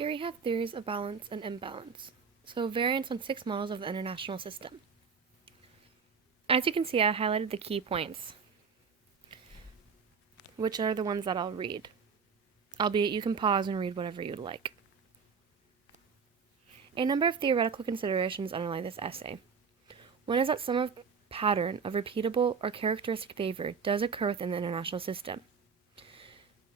Here we have theories of balance and imbalance, so variants on 6 models of the international system. As you can see, I highlighted the key points, which are the ones that I'll read, albeit you can pause and read whatever you'd like. A number of theoretical considerations underlie this essay. One is that some pattern of repeatable or characteristic behavior does occur within the international system.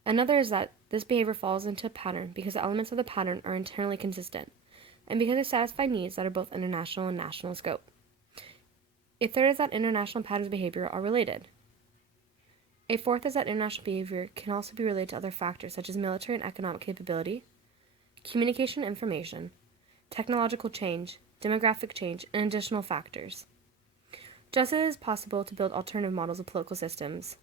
Another is that this behavior falls into a pattern because the elements of the pattern are internally consistent, and because they satisfy needs that are both international and national in scope. A third is that international patterns of behavior are related. A fourth is that international behavior can also be related to other factors such as military and economic capability, communication and information, technological change, demographic change, and additional factors. Just as it is possible to build alternative models of political systems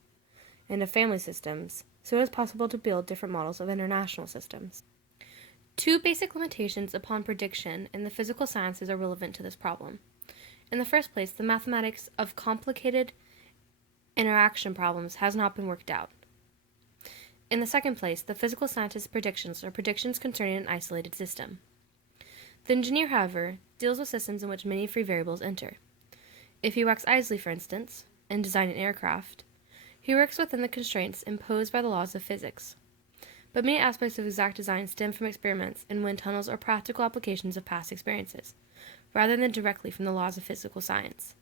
and of family systems, so it is possible to build different models of international systems. Two basic limitations upon prediction in the physical sciences are relevant to this problem. In the first place, the mathematics of complicated interaction problems has not been worked out. In the second place, the physical scientists' predictions are predictions concerning an isolated system. The engineer, however, deals with systems in which many free variables enter. If he works idly, for instance, in designing an aircraft, he works within the constraints imposed by the laws of physics. But many aspects of exact design stem from experiments in wind tunnels or practical applications of past experiences, rather than directly from the laws of physical science.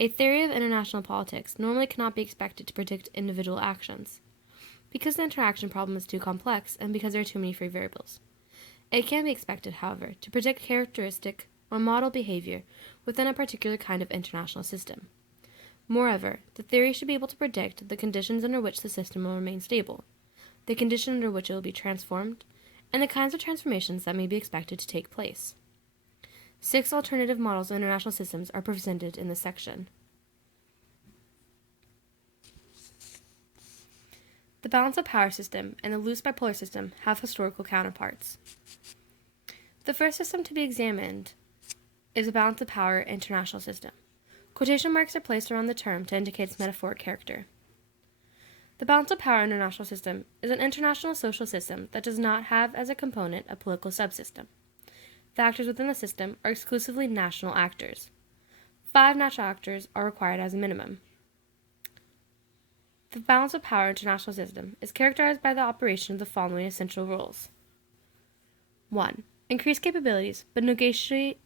A theory of international politics normally cannot be expected to predict individual actions, because the interaction problem is too complex and because there are too many free variables. It can be expected, however, to predict characteristic or model behavior within a particular kind of international system. Moreover, the theory should be able to predict the conditions under which the system will remain stable, the condition under which it will be transformed, and the kinds of transformations that may be expected to take place. 6 alternative models of international systems are presented in this section. The balance of power system and the loose bipolar system have historical counterparts. The first system to be examined is a balance of power international system. Quotation marks are placed around the term to indicate its metaphoric character. The balance of power international system is an international social system that does not have as a component a political subsystem. The actors within the system are exclusively national actors. 5 national actors are required as a minimum. The balance of power international system is characterized by the operation of the following essential rules. 1. Increase capabilities, but negotiate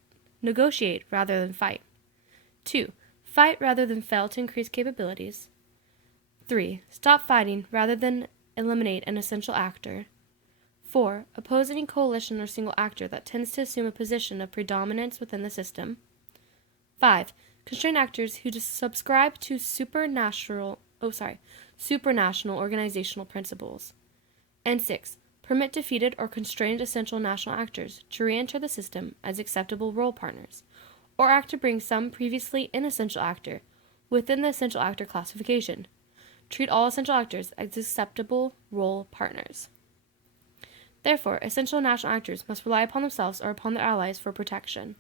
rather than fight. 2. Fight rather than fail to increase capabilities. 3. Stop fighting rather than eliminate an essential actor. 4. Oppose any coalition or single actor that tends to assume a position of predominance within the system. 5. Constrain actors who subscribe to supranational organizational principles. And 6. Permit defeated or constrained essential national actors to re-enter the system as acceptable role partners, or act to bring some previously inessential actor within the essential actor classification. Treat all essential actors as acceptable role partners. Therefore, essential national actors must rely upon themselves or upon their allies for protection.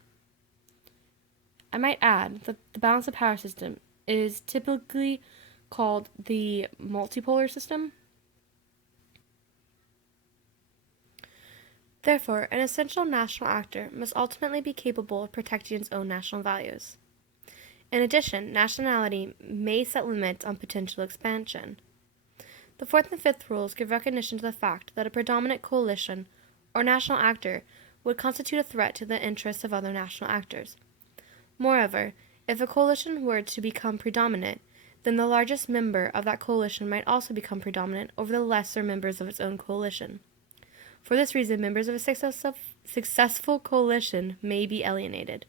I might add that the balance of power system is typically called the multipolar system. Therefore, an essential national actor must ultimately be capable of protecting its own national values. In addition, nationality may set limits on potential expansion. The 4th and 5th rules give recognition to the fact that a predominant coalition or national actor would constitute a threat to the interests of other national actors. Moreover, if a coalition were to become predominant, then the largest member of that coalition might also become predominant over the lesser members of its own coalition. For this reason, members of a successful coalition may be alienated.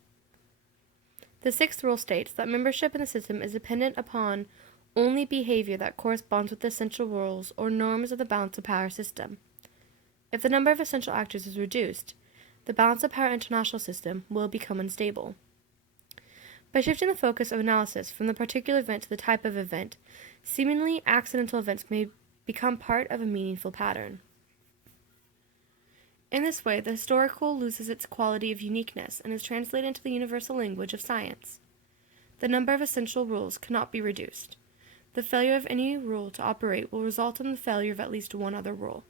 The 6th rule states that membership in the system is dependent upon only behavior that corresponds with the essential rules or norms of the balance of power system. If the number of essential actors is reduced, the balance of power international system will become unstable. By shifting the focus of analysis from the particular event to the type of event, seemingly accidental events may become part of a meaningful pattern. In this way, the historical loses its quality of uniqueness and is translated into the universal language of science. The number of essential rules cannot be reduced. The failure of any rule to operate will result in the failure of at least one other rule.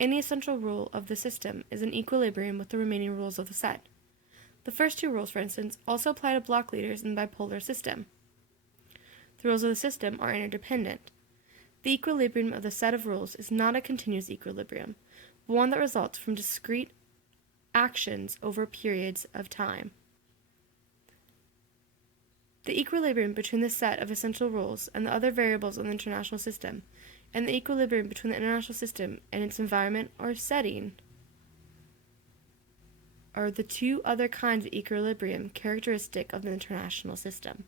Any essential rule of the system is in equilibrium with the remaining rules of the set. The first two rules, for instance, also apply to block leaders in the bipolar system. The rules of the system are interdependent. The equilibrium of the set of rules is not a continuous equilibrium, but one that results from discrete actions over periods of time. The equilibrium between the set of essential rules and the other variables in the international system, and the equilibrium between the international system and its environment or setting, are the two other kinds of equilibrium characteristic of the international system.